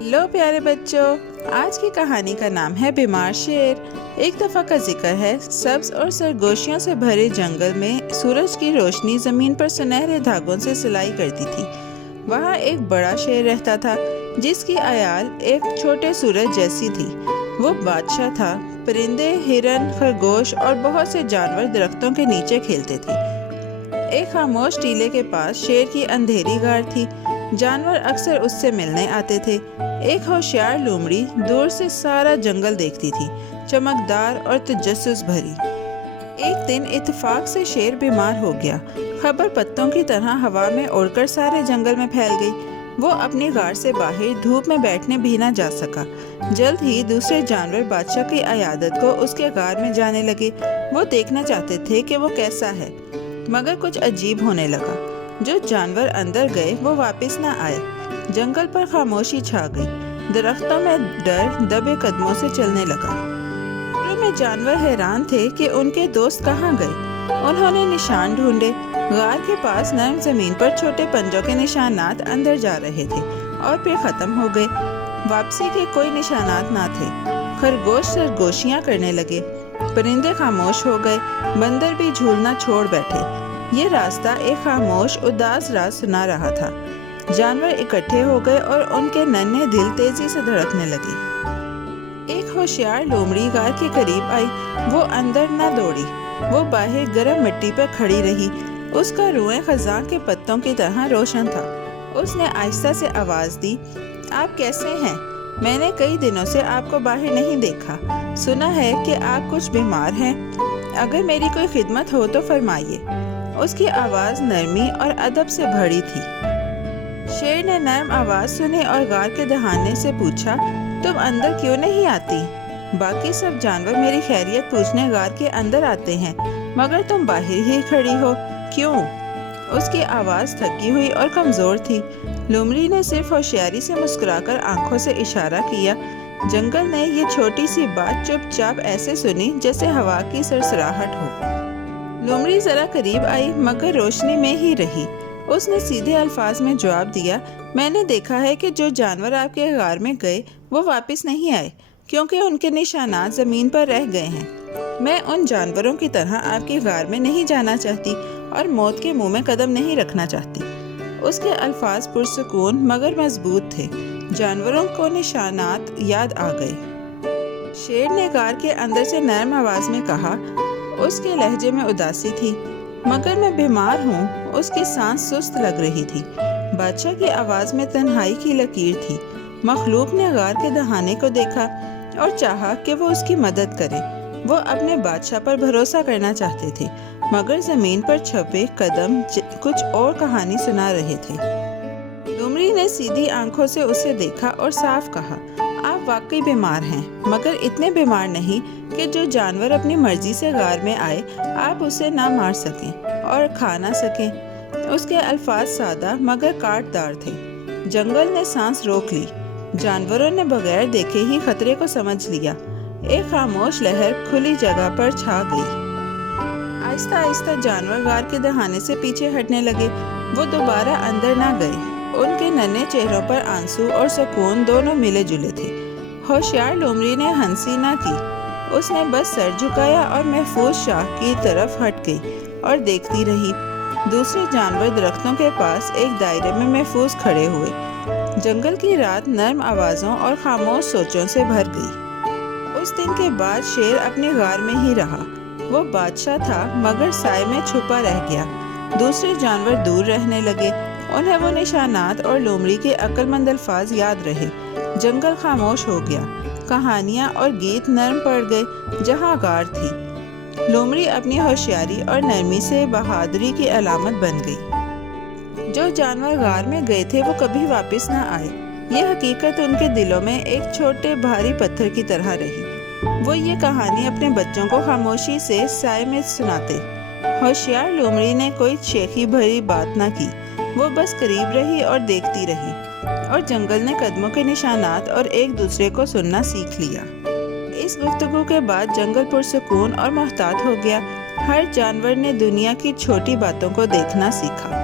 Hello प्यारे बच्चों, आज की कहानी का नाम है बीमार शेर। एक दफ़ा का जिक्र है, सब्ज और सरगोशियों से भरे जंगल में सूरज की रोशनी ज़मीन पर सुनहरे धागों से सिलाई करती थी। वहाँ एक बड़ा शेर रहता था जिसकी आयाल एक छोटे सूरज जैसी थी। वो बादशाह था। परिंदे, हिरन, खरगोश और बहुत से जानवर दरख्तों के नीचे खेलते थे। एक खामोश टीले के पास शेर की अंधेरी गार थी। जानवर अक्सर उससे मिलने आते थे। एक होशियार लोमड़ी दूर से सारा जंगल देखती थी, चमकदार और तजस्सुस भरी। एक दिन इत्तेफाक से शेर बीमार हो गया। खबर पत्तों की तरह हवा में उड़कर सारे जंगल में फैल गई। वो अपनी गार से बाहर धूप में बैठने भी न जा सका। जल्द ही दूसरे जानवर बादशाह की अयादत को उसके गार में जाने लगे। वो देखना चाहते थे कि वो कैसा है, मगर कुछ अजीब होने लगा। जो जानवर अंदर गए वो वापस न आए। जंगल पर खामोशी छा गई। दरख्तों में डर दबे कदमों से चलने लगा। शुरू में जानवर हैरान थे कि उनके दोस्त कहाँ गए। उन्होंने निशान ढूंढे। गार के पास नरम जमीन पर छोटे पंजों के निशानात अंदर जा रहे थे और फिर खत्म हो गए। वापसी के कोई निशानात ना थे। खरगोश सरगोशियां करने लगे। परिंदे खामोश हो गए। बंदर भी झूलना छोड़ बैठे। ये रास्ता एक खामोश उदास रात सुना रहा था। जानवर इकट्ठे हो गए और उनके नन्हे दिल तेजी से धड़कने लगे। एक होशियार लोमड़ी गार के करीब आई। वो अंदर न दौड़ी। वो बाहर गर्म मिट्टी पर खड़ी रही। उसका रुएं खजां के पत्तों की तरह रोशन था। उसने आहिस्ता से आवाज दी, आप कैसे हैं? मैंने कई दिनों से आपको बाहर नहीं देखा। सुना है कि आप कुछ बीमार हैं। अगर मेरी कोई खिदमत हो तो फरमाइए। उसकी आवाज़ नरमी और अदब से भरी थी। शेर ने नरम आवाज़ सुनी और गार के दहाने से पूछा, तुम अंदर क्यों नहीं आती? बाकी सब जानवर मेरी खैरियत पूछने गार के अंदर आते हैं, मगर तुम बाहर ही खड़ी हो, क्यों? उसकी आवाज़ थकी हुई और कमज़ोर थी। लोमड़ी ने सिर्फ होशियारी से मुस्कुराकर आंखों से इशारा किया। जंगल ने ये छोटी सी बात चुपचाप ऐसे सुनी जैसे हवा की सरसराहट हो। लोमड़ी जरा करीब आई, मगर रोशनी में ही रही। उसने सीधे अल्फाज में जवाब दिया, मैंने देखा है कि जो जानवर आपके गार में गए वो वापस नहीं आए, क्योंकि उनके निशानात ज़मीन पर रह गए हैं। मैं उन जानवरों की तरह आपके गार में नहीं जाना चाहती और मौत के मुंह में कदम नहीं रखना चाहती। उसके अल्फाज पुरसुकून मगर मजबूत थे। जानवरों को निशानात याद आ गए। शेर ने गार के अंदर से नरम आवाज में कहा। उसके लहजे में उदासी थी। मगर मैं बीमार हूँ। उसकी सांस सुस्त लग रही थी। बादशाह की आवाज में तन्हाई की लकीर थी। मखलूक ने गार के दहाने को देखा और चाहा कि वो उसकी मदद करे। वो अपने बादशाह पर भरोसा करना चाहते थे, मगर जमीन पर छपे कदम कुछ और कहानी सुना रहे थे। लोमड़ी ने सीधी आंखों से उसे देखा और साफ कहा, आप वाकई बीमार हैं, मगर इतने बीमार नहीं कि जो जानवर अपनी मर्जी से गार में आए आप उसे ना मार सकें और खा ना सकें। उसके अल्फाज सादा मगर काटदार थे। जंगल ने सांस रोक ली। जानवरों ने बगैर देखे ही खतरे को समझ लिया। एक खामोश लहर खुली जगह पर छा गई। आहिस्ता आहिस्ता जानवर गार के दहाने से पीछे हटने लगे। वो दोबारा अंदर ना गए। उनके नन्हे चेहरों पर आंसू और सुकून दोनों मिले जुले थे। होशियार लोमड़ी ने हंसी ना की। उसने बस सर झुकाया और महफूज शाह की तरफ हट गई और देखती रही। दूसरे जानवर दरख्तों के पास एक दायरे में महफूज खड़े हुए। जंगल की रात नरम आवाज़ों और खामोश सोचों से भर गई। उस दिन के बाद शेर अपने गार में ही रहा। वो बादशाह था, मगर साए में छुपा रह गया। दूसरे जानवर दूर रहने लगे। उन्हें वो निशानात और लोमड़ी के अक्लमंद अल्फाज याद रहे। जंगल खामोश हो गया। कहानियाँ और गीत नरम पड़ गए जहाँ गार थी। लोमड़ी अपनी होशियारी और नरमी से बहादुरी की अलामत बन गई। जो जानवर गार में गए थे वो कभी वापस न आए। ये हकीकत उनके दिलों में एक छोटे भारी पत्थर की तरह रही। वो ये कहानी अपने बच्चों को खामोशी से साए में सुनाते। होशियार लोमड़ी ने कोई शेखी भरी बात न की। वो बस करीब रही और देखती रही, और जंगल ने कदमों के निशानात और एक दूसरे को सुनना सीख लिया। इस गुफ्तगू के बाद जंगल पुरसुकून और मोहतात हो गया। हर जानवर ने दुनिया की छोटी बातों को देखना सीखा।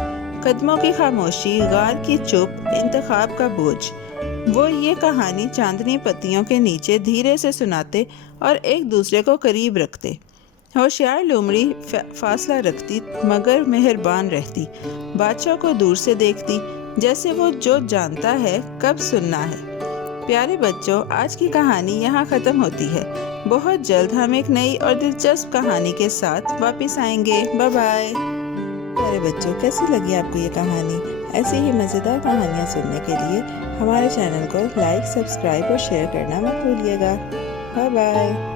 कदमों की खामोशी, गार की चुप, इंतखाब का बोझ। وہ یہ کہانی چاندنی پتیوں کے نیچے دھیرے سے سناتے اور ایک دوسرے کو قریب رکھتے۔ ہوشیار لومڑی فاصلہ رکھتی مگر مہربان رہتی، بادشاہ کو دور سے دیکھتی جیسے وہ جو جانتا ہے کب سننا ہے۔ پیارے بچوں، آج کی کہانی یہاں ختم ہوتی ہے۔ بہت جلد ہم ایک نئی اور دلچسپ کہانی کے ساتھ واپس آئیں گے۔ Bye bye. پیارے بچوں، کیسی لگی آپ کو یہ کہانی؟ ایسی ہی مزیدار کہانیاں سننے کے لیے ہمارے چینل کو لائک، سبسکرائب اور شیئر کرنا مت بھولیے گا۔ Bye bye.